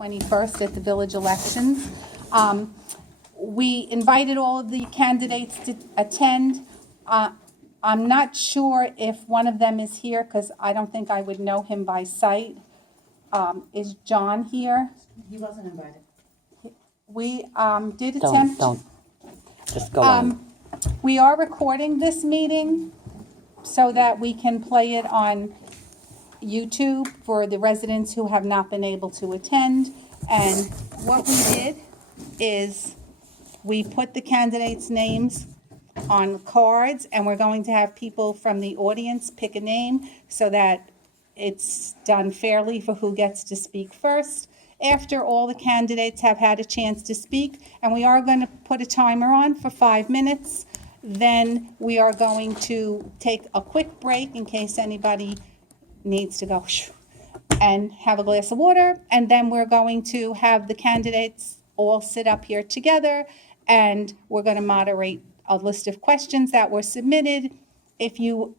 21st at the village elections. We invited all of the candidates to attend. I'm not sure if one of them is here because I don't think I would know him by sight. Is John here? He wasn't invited. We did attempt. Don't. Just go on. We are recording this meeting so that we can play it on YouTube for the residents who have not been able to attend. And what we did is we put the candidates' names on cards, and we're going to have people from the audience pick a name so that it's done fairly for who gets to speak first. After all the candidates have had a chance to speak, and we are going to put a timer on for 5 minutes, then we are going to take a quick break in case anybody needs to go and have a glass of water, and then we're going to have the candidates all sit up here together, and we're going to moderate a list of questions that were submitted. If you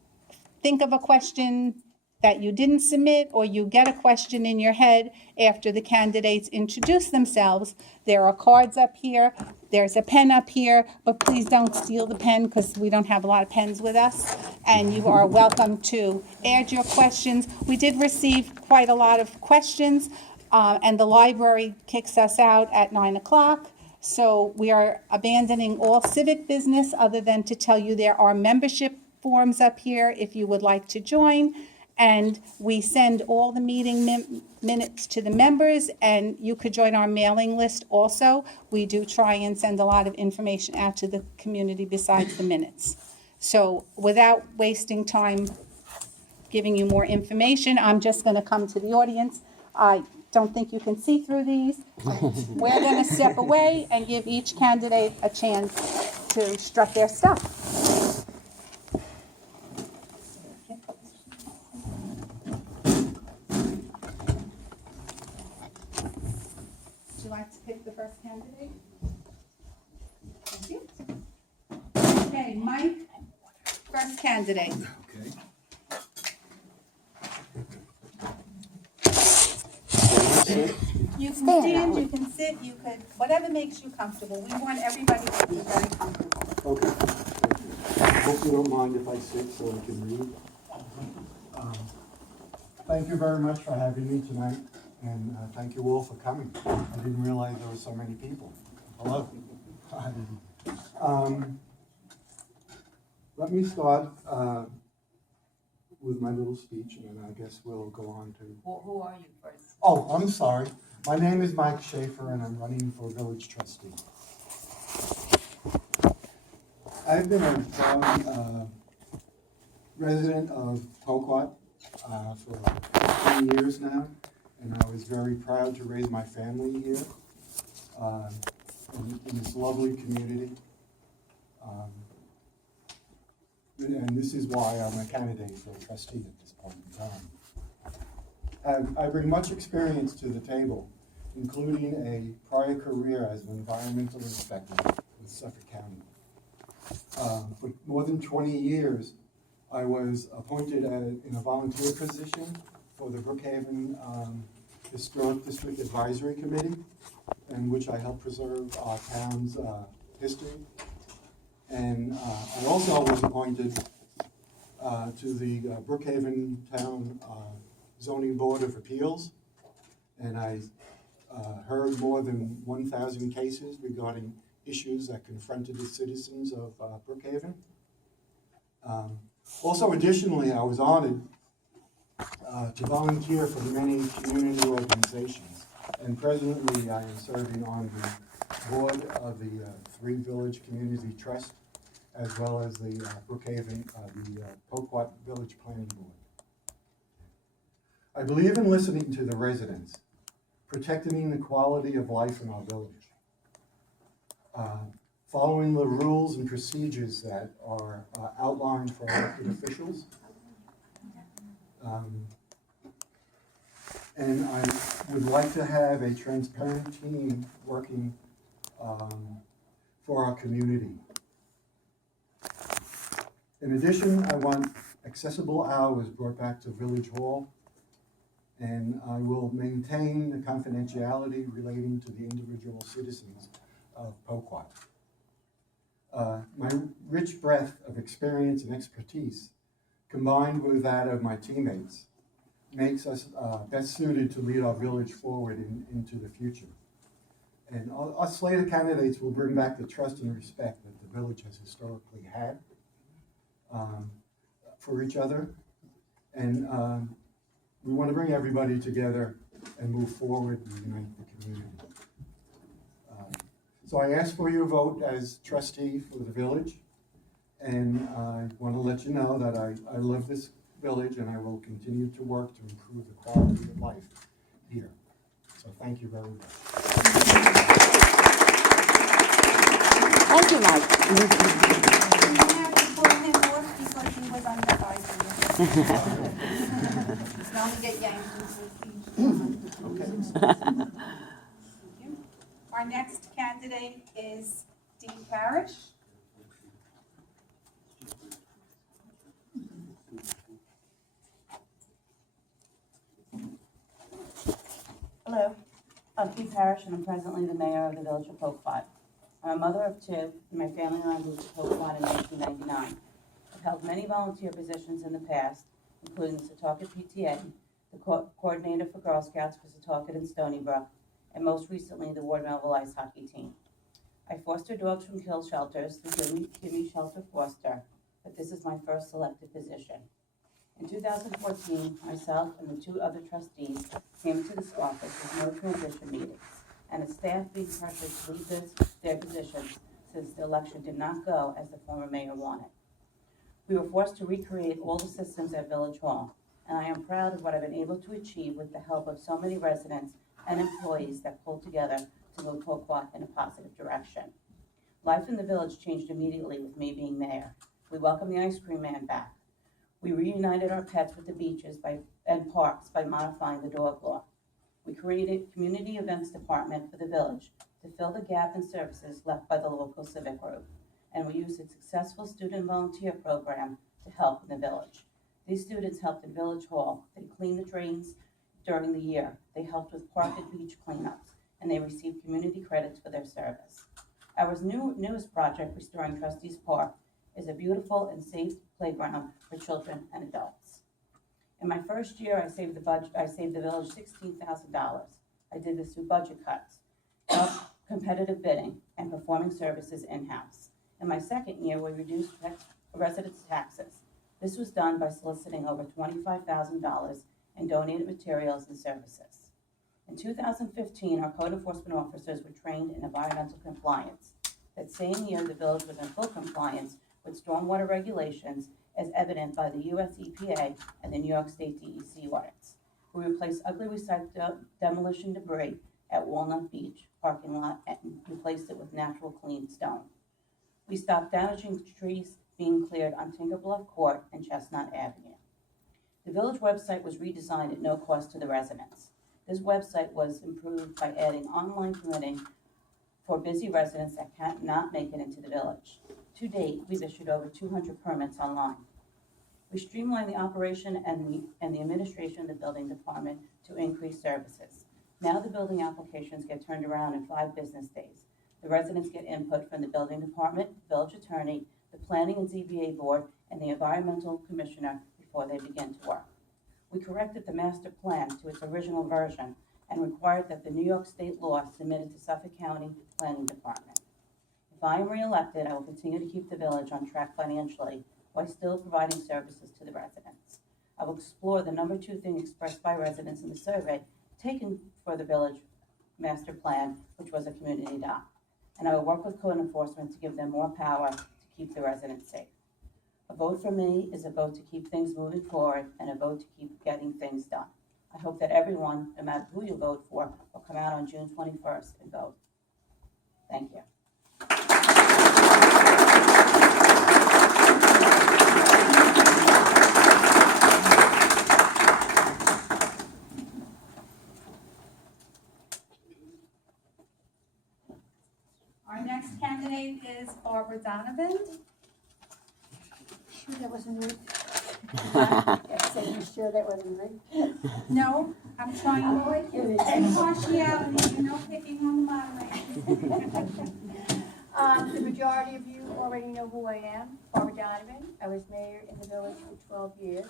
think of a question that you didn't submit, or you get a question in your head after the candidates introduce themselves, there are cards up here, there's a pen up here, but please don't steal the pen because we don't have a lot of pens with us, and you are welcome to add your questions. We did receive quite a lot of questions, and the library kicks us out at 9 o'clock. So we are abandoning all civic business other than to tell you there are membership forms up here if you would like to join. And we send all the meeting minutes to the members, and you could join our mailing list also. We do try and send a lot of information out to the community besides the minutes. So without wasting time giving you more information, I'm just going to come to the audience. I don't think you can see through these. We're going to step away and give each candidate a chance to strut their stuff. Would you like to pick the first candidate? Thank you. Okay, Mike, first candidate. Okay. You can stand, you can sit, you could, whatever makes you comfortable. We want everybody to be very comfortable. Okay. Hope you don't mind if I sit so I can read. Thank you very much for having me tonight, and thank you all for coming. I didn't realize there were so many people. Hello. Let me start with my little speech, and then I guess we'll go on to... Who are you first? Oh, I'm sorry. My name is Mike Schaefer, and I'm running for village trustee. I've been a proud resident of Poquott for 20 years now, and I was very proud to raise my family here in this lovely community. And this is why I'm a candidate for trustee at this point in time. I bring much experience to the table, including a prior career as an environmental inspector with Suffolk County. For more than 20 years, I was appointed in a volunteer position for the Brookhaven Historic District Advisory Committee, in which I helped preserve our town's history. And I also was appointed to the Brookhaven Town Zoning Board of Appeals, and I heard more than 1,000 cases regarding issues that confronted the citizens of Brookhaven. Also, additionally, I was honored to volunteer for many community organizations, and presently I am serving on the board of the Three Village Community Trust, as well as the Brookhaven, the Poquott Village Planning Board. I believe in listening to the residents, protecting the quality of life in our village, following the rules and procedures that are outlined for elected officials. And I would like to have a transparent team working for our community. In addition, I want accessible hours brought back to Village Hall and I will maintain the confidentiality relating to the individual citizens of Poquott. My rich breadth of experience and expertise, combined with that of my teammates, makes us best suited to lead our village forward into the future. And our slate of candidates will bring back the trust and respect that the village has historically had for each other. And we want to bring everybody together and move forward and unite the community. So I ask for your vote as trustee for the village. And I want to let you know that I love this village and I will continue to work to improve the quality of life here. So thank you very much. Thank you, Mike. You have to pull him off because he was undersized. Now we get yanked into the seat. Our next candidate is Dee Parrish. Hello, I'm Dee Parrish, and I'm presently the mayor of the village of Poquott. I'm a mother of two, and my family and I moved to Poquott in 1999. I've held many volunteer positions in the past, including the Setauket PTA, the coordinator for Girl Scouts for Setauket and Stony Brook, and most recently the Ward Melville Ice Hockey Team. I foster dogs from kill shelters through Gimme Shelter Foster, but this is my first selected position. In 2014, myself and the two other trustees came to this office with no transition meetings, and a staff being pressured to leave their positions since the election did not go as the former mayor wanted. We were forced to recreate all the systems at Village Hall, and I am proud of what I've been able to achieve with the help of so many residents and employees that pulled together to move Poquott in a positive direction. Life in the village changed immediately with me being mayor. We welcomed the ice cream man back. We reunited our pets with the beaches and parks by modifying the dog law. We created a community events department for the village to fill the gap in services left by the local civic group. And we used a successful student volunteer program to help in the village. These students helped in Village Hall. They cleaned the drains during the year. They helped with park and beach cleanups, and they received community credits for their service. Our newest project, Restoring Trustees Park, is a beautiful and safe playground for children and adults. In my first year, I saved the village $16,000. I did this through budget cuts, competitive bidding, and performing services in-house. In my second year, we reduced residents' taxes. This was done by soliciting over $25,000 in donated materials and services. In 2015, our code enforcement officers were trained in environmental compliance. That same year, the village was in full compliance with stormwater regulations as evident by the US EPA and the New York State DEC audits. We replaced ugly recycled demolition debris at Walnut Beach parking lot and replaced it with natural clean stone. We stopped damaging trees being cleared on Tinker Bluff Court and Chestnut Avenue. The village website was redesigned at no cost to the residents. This website was improved by adding online permitting for busy residents that cannot make it into the village. To date, we've issued over 200 permits online. We streamlined the operation and the administration of the building department to increase services. Now the building applications get turned around in 5 business days. The residents get input from the building department, village attorney, the planning and ZBA board, and the environmental commissioner before they begin to work. We corrected the master plan to its original version and required that the New York State law submitted to Suffolk County Planning Department. If I am reelected, I will continue to keep the village on track financially while still providing services to the residents. I will explore the number 2 thing expressed by residents in the survey taken for the village master plan, which was a community dock. And I will work with code enforcement to give them more power to keep the residents safe. A vote for me is a vote to keep things moving forward and a vote to keep getting things done. I hope that everyone, no matter who you vote for, will come out on June 21st and vote. Thank you. Our next candidate is Barbara Donovan. That wasn't me. Yes. saying, you sure that wasn't me? No, I'm trying I'm to only kidding. impartiality, no picking on the moderator. The majority of you already know who I am, Barbara Donovan. I was mayor in the village for 12 years.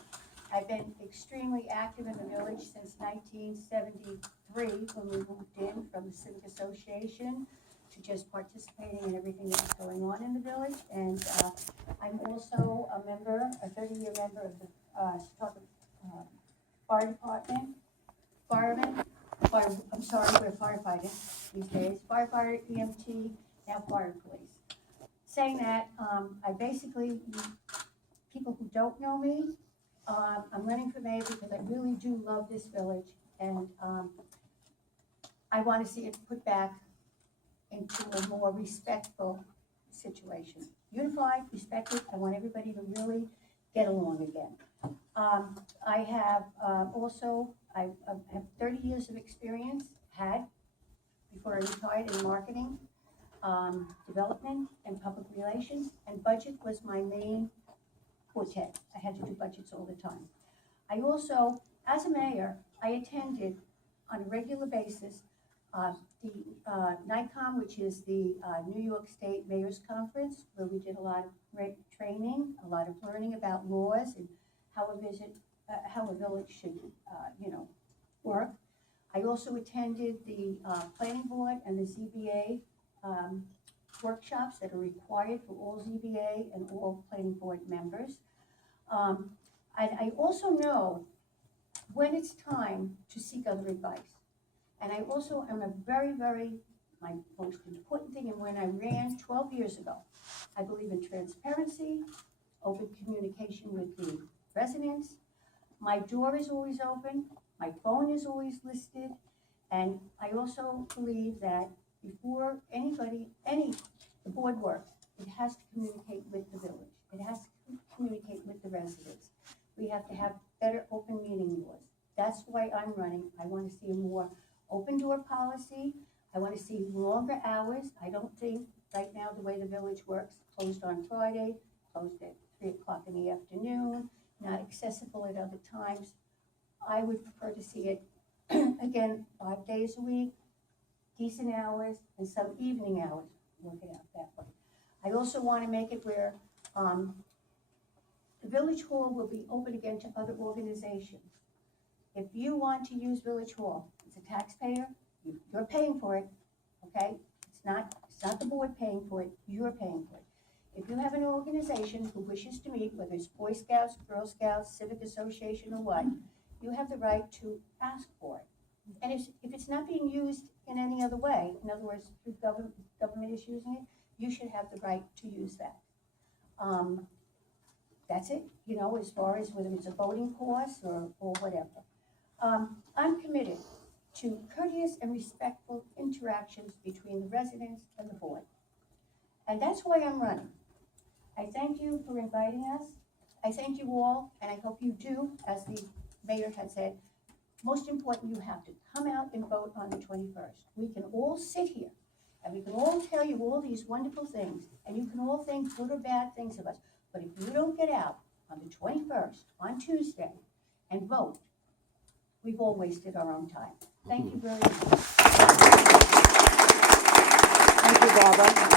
I've been extremely active in the village since 1973, when we moved in from the Civic Association to just participating in everything that was going on in the village. And I'm also a member, a 30-year member of the fire department, we're firefighting these days, firefighter, EMT, now fire police. Saying that, I basically, people who don't know me, I'm running for mayor because I really do love this village, and I want to see it put back into a more respectful situation. Unified, respected, I want everybody to really get along again. I have I have 30 years of experience, before I retired, in marketing, development, and public relations, and budget was my main forte. I had to do budgets all the time. I also, as a mayor, I attended on a regular basis the NICOM, which is the New York State Mayor's Conference, where we did a lot of great training, a lot of learning about laws and how a village should, work. I also attended the planning board and the ZBA workshops that are required for all ZBA and all planning board members. And I also know when it's time to seek other advice. And I also am my most important thing, and when I ran 12 years ago, I believe in transparency, open communication with the residents. My door is always open, my phone is always listed, and I also believe that before the board work, it has to communicate with the village. It has to communicate with the residents. We have to have better open meeting laws. That's why I'm running. I want to see a more open door policy. I want to see longer hours. I don't think right now the way the village works, closed on Friday, closed at 3 o'clock in the afternoon, not accessible at other times. I would prefer to see it, again, 5 days a week, decent hours, and some evening hours, work it out that way. I also want to make it where the village hall will be open again to other organizations. If you want to use village hall, it's a taxpayer, you're paying for it, okay? It's not the board paying for it, you're paying for it. If you have an organization who wishes to meet, whether it's Boy Scouts, Girl Scouts, Civic Association, or what, you have the right to ask for it. And if it's not being used in any other way, in other words, if government is using it, you should have the right to use that. That's it, as far as whether it's a voting course or whatever. I'm committed to courteous and respectful interactions between the residents and the board. And that's why I'm running. I thank you for inviting us. I thank you all, and I hope you do, as the mayor had said, most important, you have to come out and vote on the 21st. We can all sit here, and we can all tell you all these wonderful things, and you can all think good or bad things of us, but if you don't get out on the 21st, on Tuesday, and vote, we've all wasted our own time. Thank you very much. Thank you, Barbara.